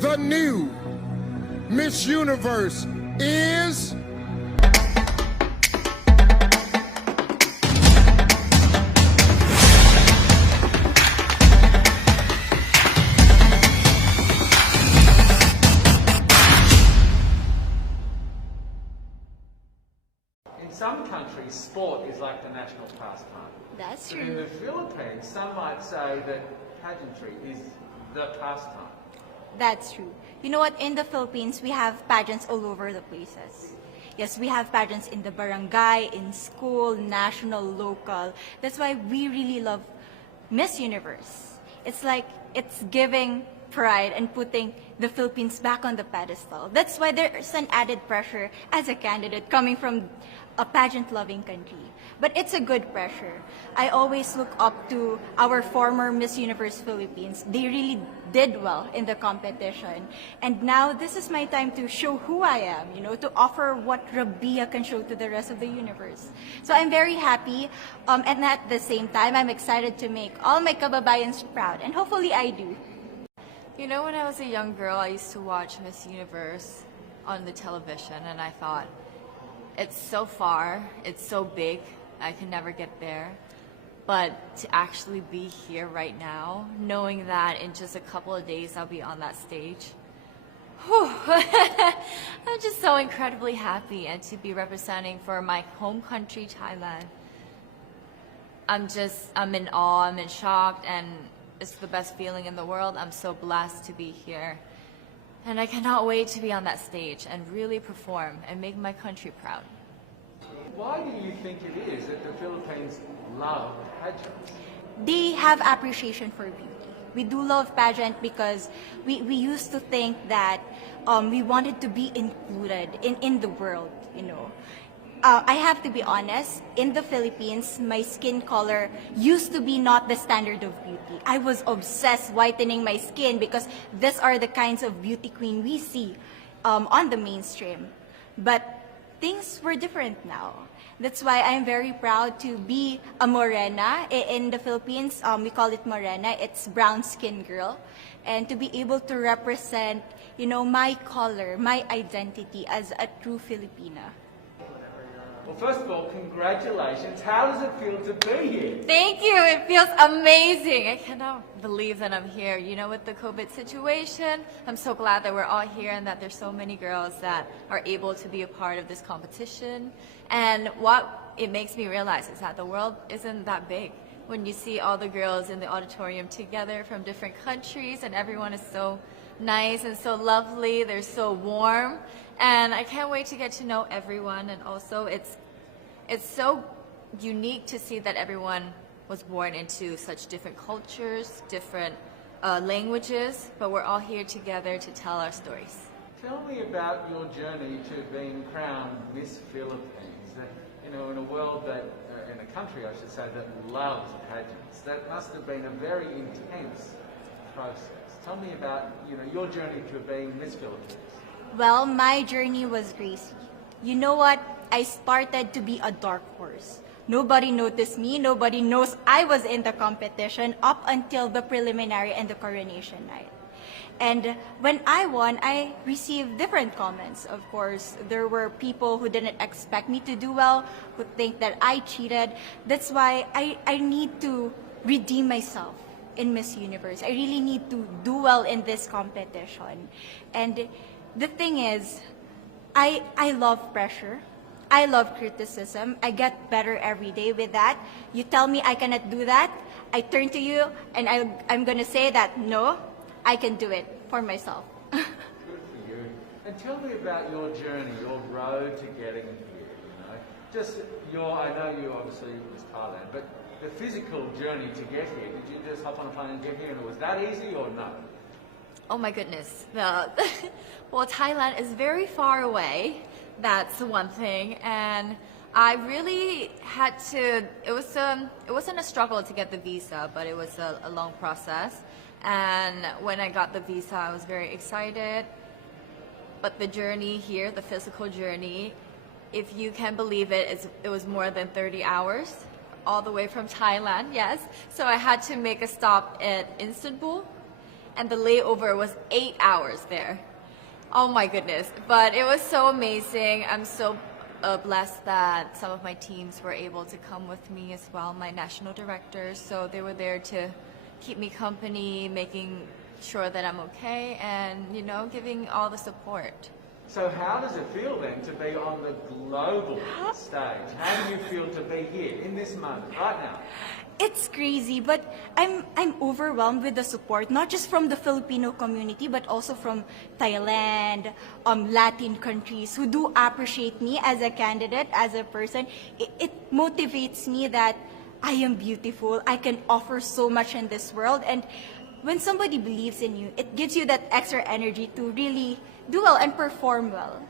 the new Miss Universe is... In some countries, sport is like the national pastime. That's But in true. the Philippines, some might say that pageantry is the pastime. That's true. You know what? In the Philippines, we have pageants all over the places. Yes, we have pageants in the barangay, in school, national, local. That's why we really love Miss Universe. It's like it's giving pride and putting the Philippines back on the pedestal. That's why there's an added pressure as a candidate coming from a pageant-loving country. But it's a good pressure. I always look up to our former Miss Universe Philippines. They really did well in the competition. And now this is my time to show who I am, you know, to offer what Rabiya can show to the rest of the universe. So I'm very happy, and at the same time, I'm excited to make all my kababayans proud, and hopefully I do. You know, when I was a young girl, I used to watch Miss Universe on the television, and I thought, it's so far, it's so big, I can never get there. But to actually be here right now, knowing that in just a couple of days I'll be on that stage, whew, I'm just so incredibly happy, and to be representing for my home country, Thailand. I'm in awe, I'm in shock, and it's the best feeling in the world. I'm so blessed to be here. And I cannot wait to be on that stage and really perform and make my country proud. Why do you think it is that the Philippines love pageants? They have appreciation for beauty. We do love pageant because we used to think that we wanted to be included in the world, you know. I have to be honest, in the Philippines, my skin color used to be not the standard of beauty. I was obsessed whitening my skin because these are the kinds of beauty queen we see on the mainstream. But things were different now. That's why I'm very proud to be a morena. In the Philippines, we call it morena. It's brown skin girl. And to be able to represent, you know, my color, my identity as a true Filipina. Well, first of all, congratulations. How does it feel to be here? Thank you. It feels amazing. I cannot believe that I'm here. You know, with the COVID situation, I'm so glad that we're all here and that there's so many girls that are able to be a part of this competition. And what it makes me realize is that the world isn't that big. When you see all the girls in the auditorium together from different countries, and everyone is so nice and so lovely, they're so warm. And I can't wait to get to know everyone. And also it's so unique to see that everyone was born into such different cultures, different languages, but we're all here together to tell our stories. Tell me about your journey to being crowned Miss Philippines. You know, in a world that, in a country I should say, that loves pageants. That must have been a very intense process. Tell me about, you know, your journey to being Miss Philippines. Well, my journey was crazy. You know what? I started to be a dark horse. Nobody noticed me. Nobody knows I was in the competition up until the preliminary and the coronation night. And when I won, I received different comments. Of course, there were people who didn't expect me to do well, who think that I cheated. That's why I need to redeem myself in Miss Universe. I really need to do well in this competition. And the thing is, I love pressure. I love criticism. I get better every day with that. You tell me I cannot do that, I turn to you and I'm going to say that, no, I can do it for myself. Good for you. And tell me about your journey, your road to getting here, you know. Just I know you obviously was Thailand, but the physical journey to get here, did you just hop on a plane and get here and it was that easy or no? Oh my goodness. Well, Thailand is very far away. That's one thing. And I really had to, it wasn't a struggle to get the visa, but it was a long process. And when I got the visa, I was very excited. But the journey here, the physical journey, if you can believe it, it was more than 30 hours, all the way from Thailand, yes. So I had to make a stop at Istanbul. and the layover was 8 hours there. Oh my goodness. But it was so amazing. I'm so blessed that some of my teams were able to come with me as well, my national directors. So they were there to keep me company, making sure that I'm okay, and, you know, giving all the support. So how does it feel then to be on the global stage? How do you feel to be here in this moment, right now? It's crazy, but I'm overwhelmed with the support, not just from the Filipino community, but also from Thailand, Latin countries who do appreciate me as a candidate, as a person. It motivates me that I am beautiful, I can offer so much in this world, and when somebody believes in you, it gives you that extra energy to really do well and perform well.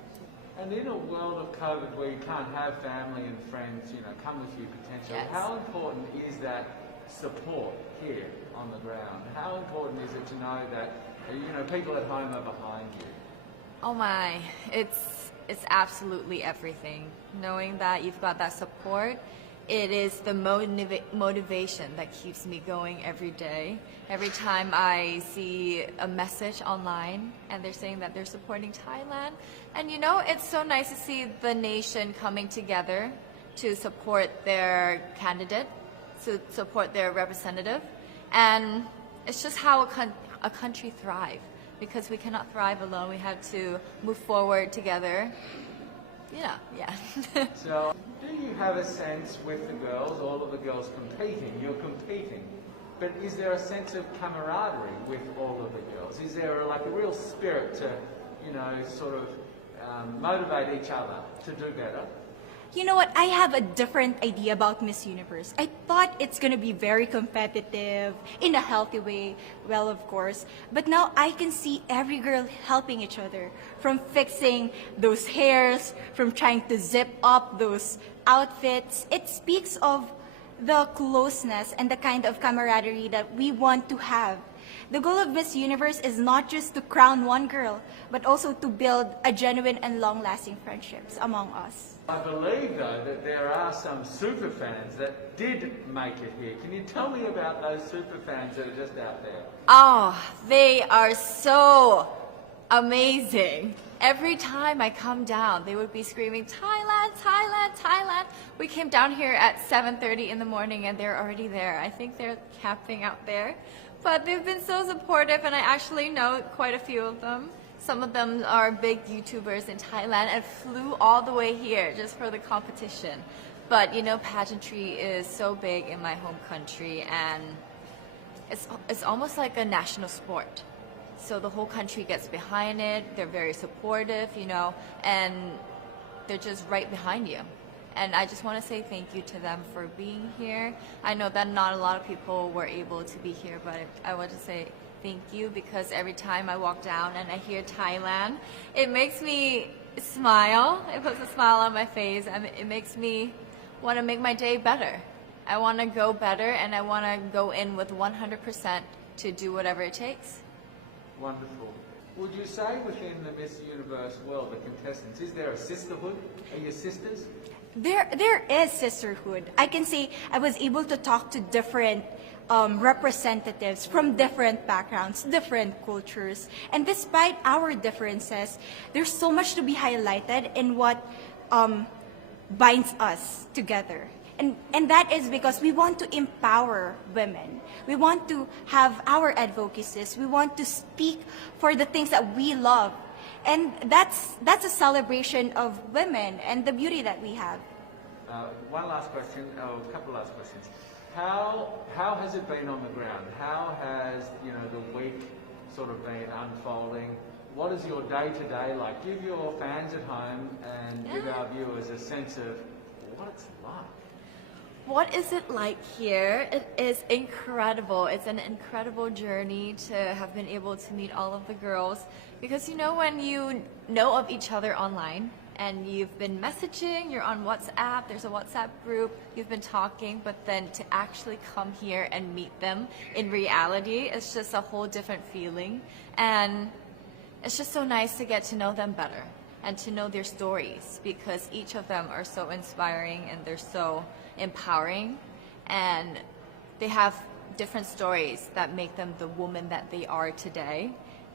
And in a world of COVID where you can't have family and friends, you know, come with you potentially, Yes. how important is that support here on the ground? How important is it to know that, you know, people at home are behind you? Oh my, it's absolutely everything. Knowing that you've got that support, it is the motivation that keeps me going every day. Every time I see a message online and they're saying that they're supporting Thailand, and you know, it's so nice to see the nation coming together to support their candidate, to support their representative, and it's just how a country thrives. Because we cannot thrive alone, we have to move forward together. Yeah. So, do you have a sense with the girls, all of the girls competing, you're competing, but is there a sense of camaraderie with all of the girls? Is there like a real spirit to, you know, sort of motivate each other to do better? You know what? I have a different idea about Miss Universe. I thought it's gonna be very competitive, in a healthy way, well, of course. But now I can see every girl helping each other, from fixing those hairs, from trying to zip up those outfits. It speaks of the closeness and the kind of camaraderie that we want to have. The goal of Miss Universe is not just to crown one girl, but also to build a genuine and long-lasting friendships among us. I believe, though, that there are some super fans that did make it here. Can you tell me about those super fans that are just out there? Oh, they are so amazing. Every time I come down, they would be screaming, Thailand, Thailand, Thailand. We came down here at 7:30 in the morning and they're already there. I think they're camping out there. But they've been so supportive, and I actually know quite a few of them. Some of them are big YouTubers in Thailand and flew all the way here just for the competition. But you know, pageantry is so big in my home country, and it's almost like a national sport. So the whole country gets behind it. They're very supportive, you know, and they're just right behind you. And I just want to say thank you to them for being here. I know that not a lot of people were able to be here, but I want to say thank you, because every time I walk down and I hear Thailand, it makes me smile. It puts a smile on my face, and it makes me want to make my day better. I want to go better, and I want to go in with 100% to do whatever it takes. Wonderful. Would you say within the Miss Universe world, the contestants, is there a sisterhood? Are you sisters? There is sisterhood. I can say I was able to talk to different representatives from different backgrounds, different cultures. And despite our differences, there's so much to be highlighted in what binds us together. And that is because we want to empower women. We want to have our advocacies. We want to speak for the things that we love. And that's a celebration of women and the beauty that we have. One last question, a couple of last questions. How has it been on the ground? How has, you know, the week sort of been unfolding? What is your day-to-day like? Give your fans at home and give our viewers a sense of what it's like. What is it like here? It is incredible. It's an incredible journey to have been able to meet all of the girls, because you know, when you know of each other online and you've been messaging, you're on WhatsApp, there's a WhatsApp group, you've been talking, but then to actually come here and meet them in reality, it's just a whole different feeling. And it's just so nice to get to know them better and to know their stories, because each of them are so inspiring and they're so empowering, and they have different stories that make them the woman that they are today.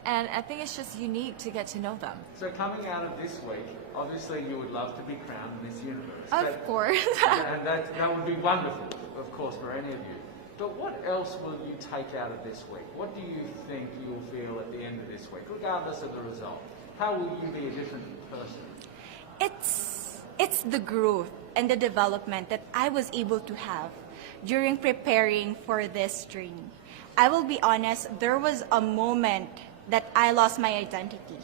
And I think it's just unique to get to know them. So coming out of this week, obviously you would love to be crowned Miss Universe. Of course. And that would be wonderful, of course, for any of you. But what else will you take out of this week? What do you think you'll feel at the end of this week, regardless of the result? How will you be a different person? It's the growth and the development that I was able to have during preparing for this journey. I will be honest, there was a moment that I lost my identity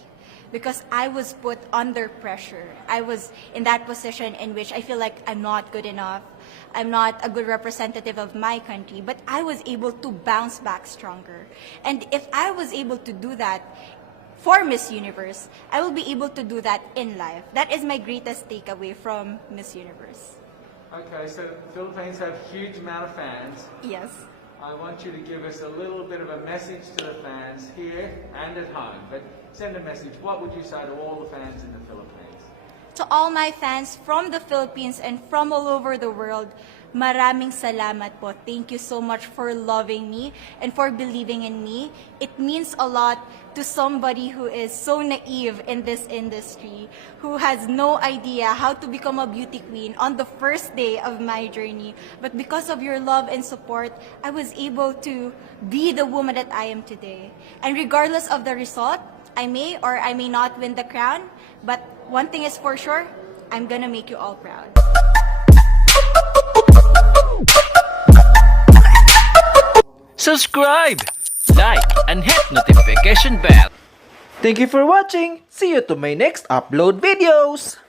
because I was put under pressure. I was in that position in which I feel like I'm not good enough. I'm not a good representative of my country, but I was able to bounce back stronger. And if I was able to do that for Miss Universe, I will be able to do that in life. That is my greatest takeaway from Miss Universe. Okay, so Philippines have a huge amount of fans. Yes. I want you to give us a little bit of a message to the fans here and at home. But send a message. What would you say to all the fans in the Philippines? To all my fans from the Philippines and from all over the world, maraming salamat po. Thank you so much for loving me and for believing in me. It means a lot to somebody who is so naive in this industry, who has no idea how to become a beauty queen on the first day of my journey. But because of your love and support, I was able to be the woman that I am today. And regardless of the result, I may or I may not win the crown, but one thing is for sure, I'm gonna make you all proud. Subscribe, like, and hit notification bell. Thank you for watching. See you to my next upload videos.